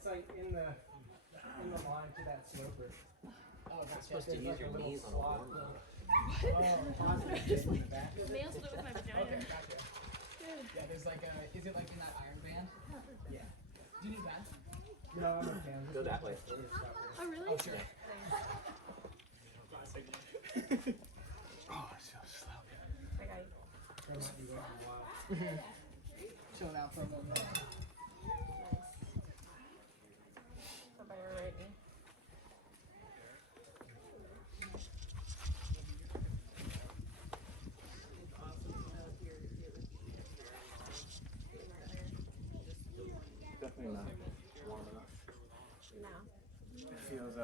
It's like in the line to that sloper. Oh, You're supposed to use your knees on a warm up. Just like Nails it with my vagina. Okay, gotcha. Yeah, there's like a. Is it like in that iron band? Yeah. Do you need that? No, I'm okay. I'm just Go that way. Oh, really? Oh, sure. Oh, it's so slow. I got you. That might be waiting a while. Chilling out for a moment. Nice. How about your right knee? Definitely not warm enough. No. It feels